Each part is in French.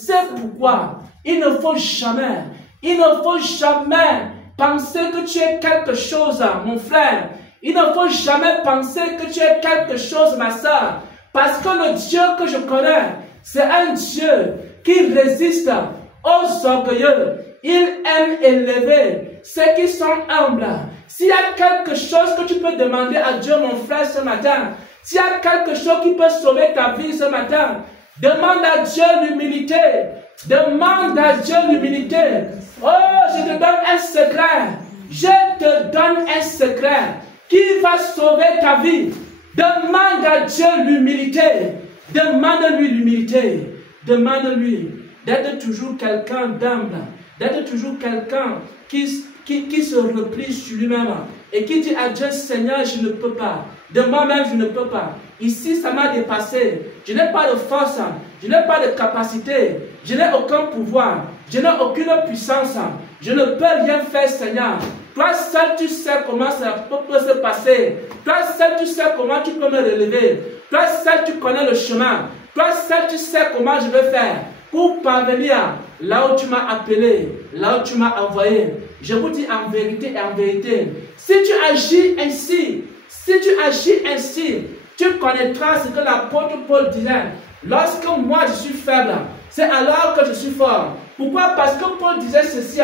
C'est pourquoi il ne faut jamais penser que tu es quelque chose, mon frère. Il ne faut jamais penser que tu es quelque chose, ma soeur. Parce que le Dieu que je connais, c'est un Dieu qui résiste aux orgueilleux. Il aime élever ceux qui sont humbles. S'il y a quelque chose que tu peux demander à Dieu, mon frère, ce matin, s'il y a quelque chose qui peut sauver ta vie ce matin, demande à Dieu l'humilité. Demande à Dieu l'humilité. Oh, je te donne un secret. Je te donne un secret qui va sauver ta vie. Demande à Dieu l'humilité. Demande-lui l'humilité. Demande-lui d'être toujours quelqu'un d'humble. D'être toujours quelqu'un qui se replie sur lui-même. Et qui dit à Dieu, Seigneur, je ne peux pas. De moi-même, je ne peux pas. Ici, ça m'a dépassé. Je n'ai pas de force. Je n'ai pas de capacité. Je n'ai aucun pouvoir. Je n'ai aucune puissance. Je ne peux rien faire, Seigneur. Toi seul, tu sais comment ça peut se passer. Toi seul, tu sais comment tu peux me relever. Toi seul, tu connais le chemin. Toi seul, tu sais comment je vais faire pour parvenir là où tu m'as appelé, là où tu m'as envoyé. Je vous dis en vérité et en vérité, si tu agis ainsi, tu connaîtras ce que l'apôtre Paul disait. Lorsque moi je suis faible, c'est alors que je suis fort. Pourquoi? Parce que Paul disait ceci,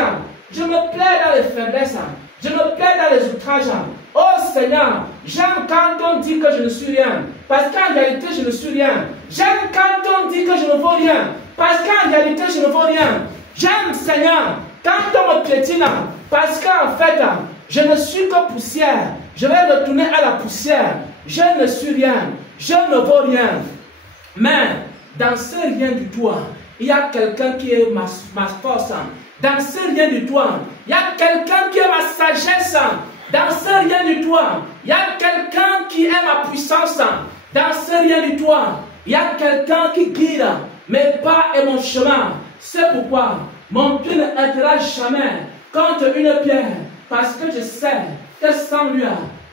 je me plais dans les faiblesses, je me plais dans les outrages. Oh Seigneur, j'aime quand on dit que je ne suis rien, parce qu'en réalité je ne suis rien. J'aime quand on dit que je ne vaux rien, parce qu'en réalité je ne vaux rien. J'aime, Seigneur, quand on me piétine, parce qu'en fait je ne suis que poussière. Je vais retourner à la poussière. Je ne suis rien, je ne vaux rien. Mais dans ce rien du tout, il y a quelqu'un qui est ma force. Dans ce rien du tout, il y a quelqu'un qui est ma sagesse. Dans ce rien du tout, il y a quelqu'un qui est ma puissance. Dans ce rien du tout, il y a quelqu'un qui guide mes pas et mon chemin. C'est pourquoi mon pied ne heurtera jamais contre une pierre. Parce que je sais que sans lui,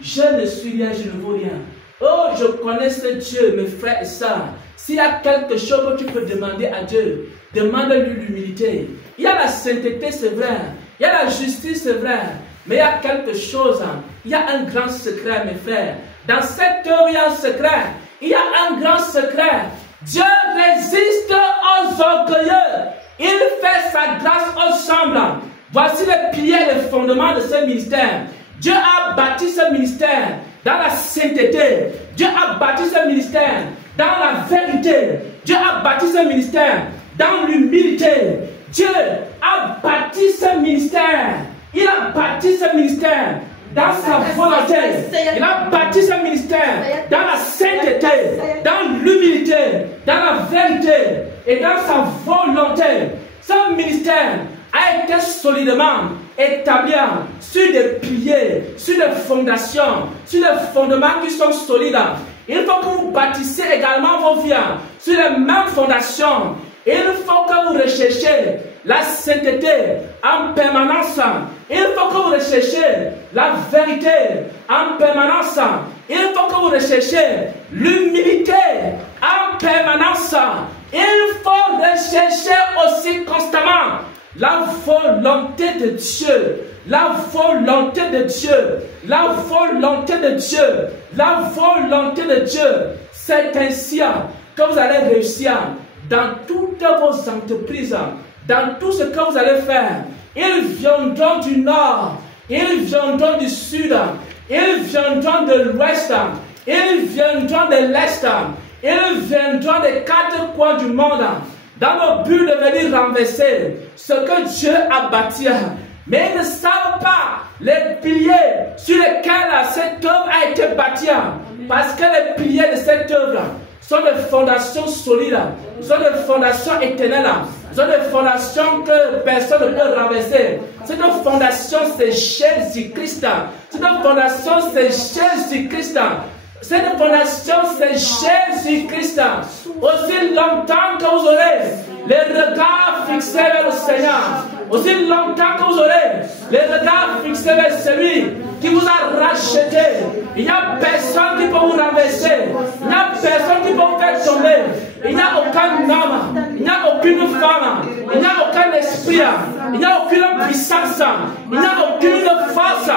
je ne suis rien, je ne vaux rien. Oh, je connais ce Dieu, mes frères et sœurs. S'il y a quelque chose que tu peux demander à Dieu, demande-lui l'humilité. Il y a la sainteté, c'est vrai. Il y a la justice, c'est vrai. Mais il y a quelque chose. Il y a un grand secret, mes frères. Dans cette œuvre, il y a un secret. Il y a un grand secret. Dieu résiste aux orgueilleux. Il fait sa grâce aux semblants. Voici les piliers et les fondements de ce ministère. Dieu a bâti ce ministère dans la sainteté. Dieu a bâti ce ministère dans la vérité. Dieu a bâti ce ministère dans l'humilité. Dieu a bâti ce ministère. Il a bâti ce ministère dans sa volonté. Il a bâti ce ministère dans la sainteté, dans l'humilité, dans la vérité et dans sa volonté. Ce ministère a été solidement établi sur des piliers, sur des fondations, sur des fondements qui sont solides. Il faut que vous bâtissiez également vos vies sur les mêmes fondations. Il faut que vous recherchiez la sainteté en permanence. Il faut que vous recherchiez la vérité en permanence. Il faut que vous recherchiez l'humilité en permanence. Il faut rechercher aussi constamment la volonté de Dieu. La volonté de Dieu. La volonté de Dieu. La volonté de Dieu. C'est ainsi que vous allez réussir dans toutes vos entreprises, dans tout ce que vous allez faire. Ils viendront du nord, ils viendront du sud, ils viendront de l'ouest, ils viendront de l'est, ils viendront des quatre coins du monde, dans le but de venir renverser ce que Dieu a bâti. Mais ils ne savent pas les piliers sur lesquels cette œuvre a été bâtie, parce que les piliers de cette œuvre sont des fondations solides, sont des fondations éternelles, sont des fondations que personne ne peut renverser. Cette fondation, c'est Jésus-Christ. Cette fondation, c'est Jésus-Christ. Cette fondation, c'est Jésus-Christ. Aussi longtemps que vous aurez les regards fixés vers le Seigneur, aussi longtemps que vous aurez les regards fixés vers celui qui vous a racheté, il n'y a personne qui peut vous renverser. Il n'y a personne qui peut vous faire tomber. Il n'y a aucun homme, il n'y a aucune femme, il n'y a aucun esprit, il n'y a aucune puissance, il n'y a aucune force,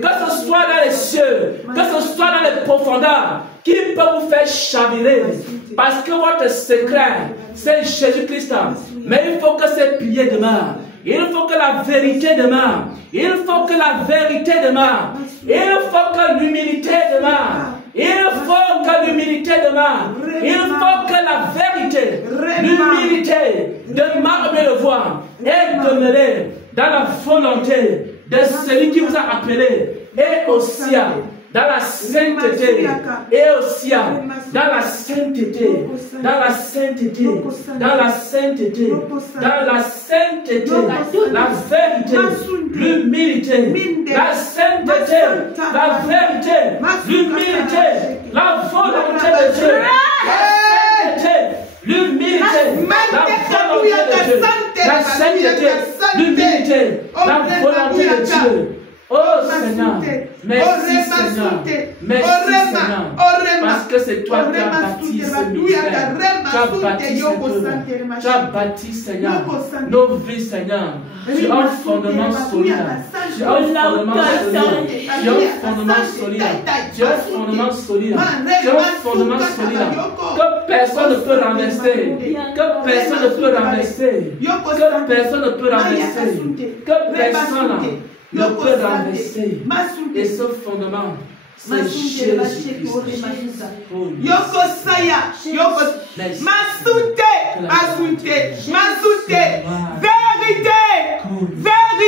que ce soit dans les cieux, que ce soit dans les profondeurs, qui peut vous faire chavirer. Parce que votre secret, c'est Jésus-Christ. Mais il faut que ces pieds demeurent. Il faut que la vérité demeure. Il faut que la vérité demeure. Il faut que l'humilité demeure. Il faut que l'humilité demeure. Il faut que la vérité, l'humilité demeure de le voir et demeurer dans la volonté de celui qui vous a appelé et aussi dans la sainteté et aussi dans la sainteté, dans la sainteté, dans la sainteté, dans la sainteté, la vérité, l'humilité, la sainteté, la vérité, l'humilité, la volonté de Dieu, la sainteté, l'humilité, la volonté de Dieu, la sainteté, l'humilité, la volonté de Dieu. Oh Seigneur, merci Seigneur, merci Seigneur, parce que c'est toi qui as bâti ce ministère, tu as bâti ce peuple, tu as bâti Seigneur, nos vies Seigneur, tu as un fondement solide, tu as un fondement solide, tu as un fondement solide, tu as un fondement solide, tu as un fondement solide, que personne ne peut renverser, que personne ne peut renverser, que personne ne peut renverser, que personne ne peut renverser. Et ce fondement, c'est Jésus-Christ. Yoko Saya, Yoko Masute, Masute, Masute, vérité, vérité.